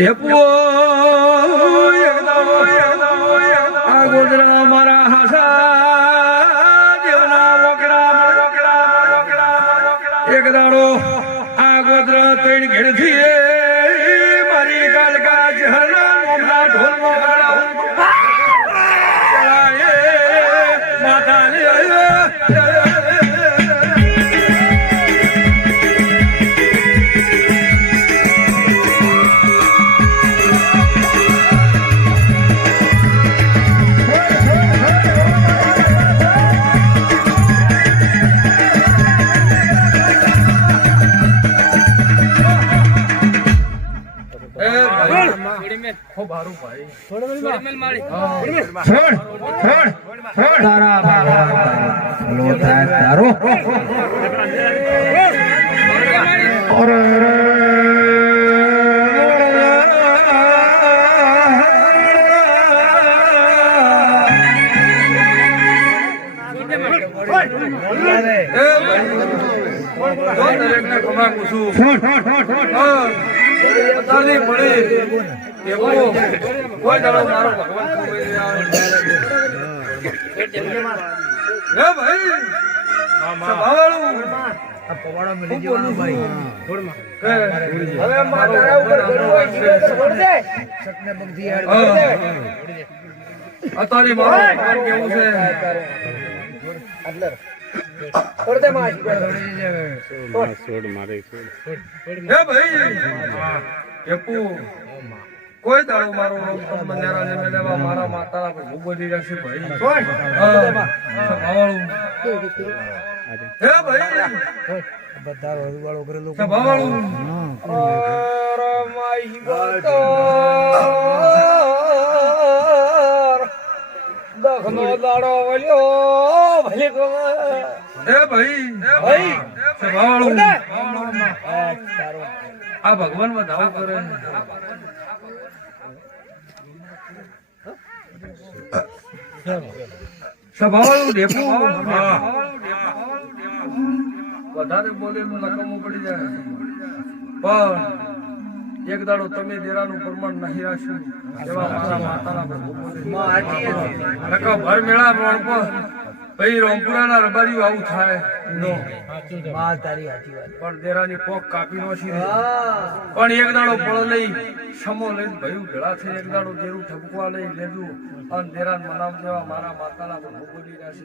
ઢેપુઓ આ ગોદરા મારા હાસા દેવના એક દાડો આ ગોદરા ત્રણ ઘેડથી મારી કાલકા જહરના નોમના ઢોલનો માતા ખૂબ હારું ભાઈ તારા તારો કોઈ દાડો મારો ભગવાન ભાઈ અત્યારે મારું કેવું છે કોઈ દાડો મારો મારા માતા ભૂગોલી રહેશે ભાઈ હે ભાઈ બધા વાળો કરેલું દખનો દાડો વળ્યો ભલે હે ભાઈ આ ભગવાન વધાવો કરે સભાવાળું ઢેપું વધારે બોલે નકામું પડી જાય પણ એક દાડો તમે દેરાનું પ્રમાણ નહીં રાખ્યું એવા મારા માતાના નકા ભર મેળા પણ ભાઈ રોમપુરાના રબારીઓ આવું થાય નો પણ દેરાની પોક કાપી નો છે પણ એક દાડો પળ લઈ સમો લઈને ભયું ભેળા થઈ એક દાડો દેરું ઠપકવા લઈ લેજું અને દેરાન મનાવ જેવા મારા માતાના ભગોલી રાશિ